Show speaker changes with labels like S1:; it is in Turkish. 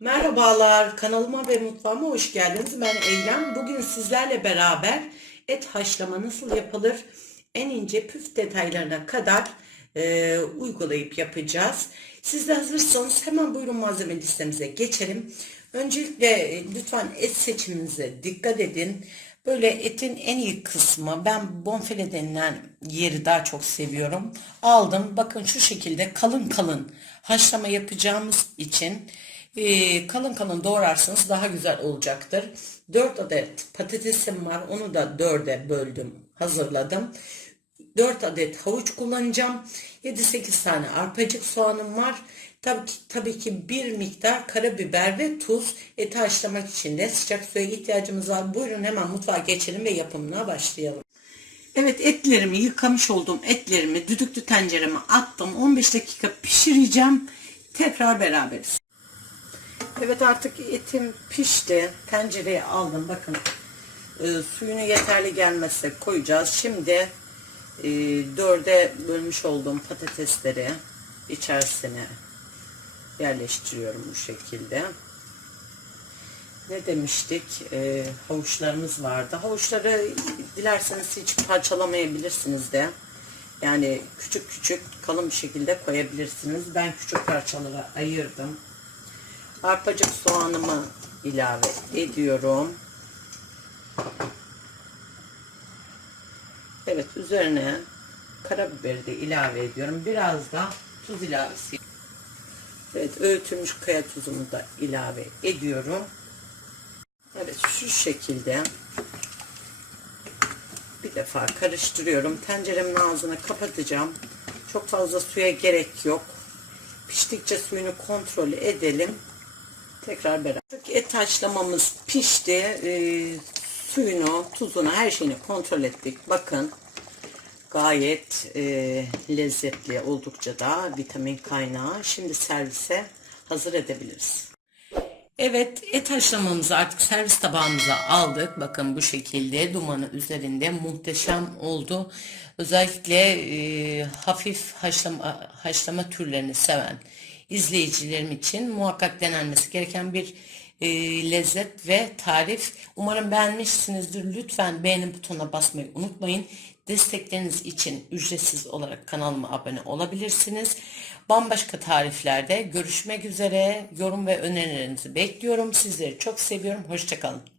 S1: Merhabalar, kanalıma ve mutfağıma hoş geldiniz. Ben Eylem. Bugün sizlerle beraber et haşlama nasıl yapılır en ince püf detaylarına kadar e, uygulayıp yapacağız. Siz de hazırsanız hemen buyurun malzeme listemize geçelim. Öncelikle e, lütfen et seçiminize dikkat edin. Böyle etin en iyi kısmı ben bonfile denilen yeri daha çok seviyorum. Aldım bakın şu şekilde kalın kalın haşlama yapacağımız için ee, kalın kalın doğrarsanız daha güzel olacaktır. 4 adet patatesim var. Onu da 4'e böldüm. Hazırladım. 4 adet havuç kullanacağım. 7-8 tane arpacık soğanım var. Tabii ki, tabii ki bir miktar karabiber ve tuz eti haşlamak için de sıcak suya ihtiyacımız var. Buyurun hemen mutfağa geçelim ve yapımına başlayalım. Evet etlerimi yıkamış olduğum etlerimi düdüklü tencereme attım. 15 dakika pişireceğim. Tekrar beraberiz. Evet artık etim pişti. Tencereye aldım. Bakın e, suyunu yeterli gelmezse koyacağız. Şimdi e, dörde bölmüş olduğum patatesleri içerisine yerleştiriyorum bu şekilde. Ne demiştik? E, havuçlarımız vardı. Havuçları dilerseniz hiç parçalamayabilirsiniz de. Yani küçük küçük kalın bir şekilde koyabilirsiniz. Ben küçük parçalara ayırdım. Arpacık soğanımı ilave ediyorum. Evet üzerine karabiberi de ilave ediyorum. Biraz da tuz ilavesi. Evet öğütülmüş kaya tuzumu da ilave ediyorum. Evet şu şekilde bir defa karıştırıyorum. Tenceremin ağzını kapatacağım. Çok fazla suya gerek yok. Piştikçe suyunu kontrol edelim. Tekrar beraber. Et haşlamamız pişti. Ee, suyunu, tuzunu, her şeyini kontrol ettik. Bakın gayet e, lezzetli oldukça da vitamin kaynağı. Şimdi servise hazır edebiliriz. Evet et haşlamamızı artık servis tabağımıza aldık. Bakın bu şekilde dumanı üzerinde muhteşem oldu. Özellikle e, hafif haşlama, haşlama türlerini seven izleyicilerim için muhakkak denenmesi gereken bir e, lezzet ve tarif. Umarım beğenmişsinizdir. Lütfen beğeni butonuna basmayı unutmayın. Destekleriniz için ücretsiz olarak kanalıma abone olabilirsiniz. Bambaşka tariflerde görüşmek üzere. Yorum ve önerilerinizi bekliyorum. Sizleri çok seviyorum. Hoşçakalın.